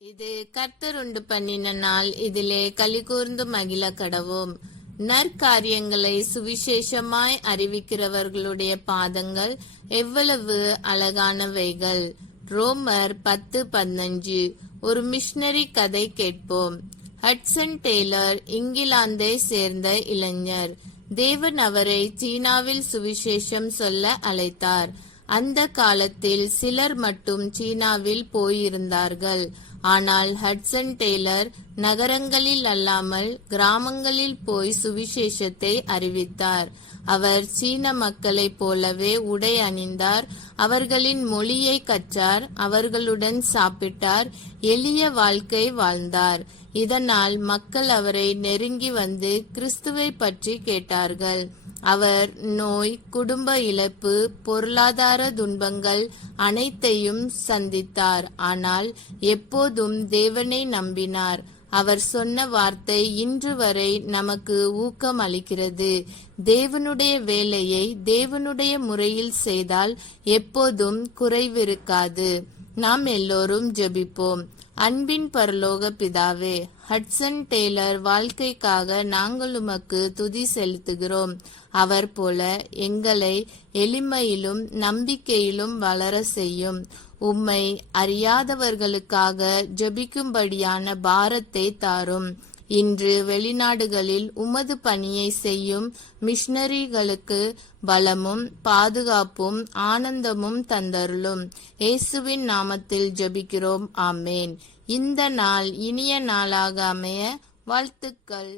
இது கர்த்தர் உண்டு பண்ணின நாள், இதிலே களிகூர்ந்து மகிழ கடவோம். நற்காரியங்களை சுவிசேஷமாய் அறிவிக்கிறவர்களுடைய பாதங்கள் எவ்வளவு அழகானவைகள். ரோமர் 10:15. ஒரு மிஷனரி கதை கேட்போம். ஹட்சன் டெய்லர் இங்கிலாந்தை சேர்ந்த இளைஞர். தேவன் அவரை சீனாவில் சுவிசேஷம் சொல்ல அழைத்தார். அந்த காலத்தில் சிலர் மட்டும் சீனாவில் போயிருந்தார்கள். ஆனால் ஹட்சன் டெய்லர் நகரங்களில் அல்லாமல் கிராமங்களில் போய் சுவிசேஷத்தை அறிவித்தார். அவர் சீன மக்களைப் போலவே உடை அணிந்தார், அவர்களின் மொழியை கற்றார், அவர்களுடன் சாப்பிட்டார், எளிய வாழ்க்கை வாழ்ந்தார். இதனால் மக்கள் அவரை நெருங்கி வந்து கிறிஸ்துவை பற்றி கேட்டார்கள். அவர் நோய், குடும்ப இழப்பு, பொருளாதார துன்பங்கள் அனைத்தையும் சந்தித்தார். ஆனால் எப்போதும் தேவனை நம்பினார். அவர் சொன்ன வார்த்தை இன்று வரை நமக்கு ஊக்கம் அளிக்கிறது. தேவனுடைய வேலையை தேவனுடைய முறையில் செய்தால் எப்போதும் குறைவிருக்காது. நாம் எல்லோரும் ஜெபிப்போம். அன்பின் பரலோக பிதாவே, ஹட்சன் டெய்லர் வாழ்க்கைக்காக நாங்கள் உமக்கு துதி செலுத்துகிறோம். அவர் போல எங்களை எளிமையிலும் நம்பிக்கையிலும் வளர செய்யும். உம்மை அறியாதவர்களுக்காக ஜெபிக்கும்படியான பாரத்தை தாரும். இன்று வெளிநாடுகளில் உமது பணியை செய்யும் மிஷனரிகளுக்கு பலமும் பாதுகாப்பும் ஆனந்தமும் தந்தருளும். இயேசுவின் நாமத்தில் ஜெபிக்கிறோம், ஆமேன். இந்த நாள் இனிய நாளாக அமைய வாழ்த்துக்கள்.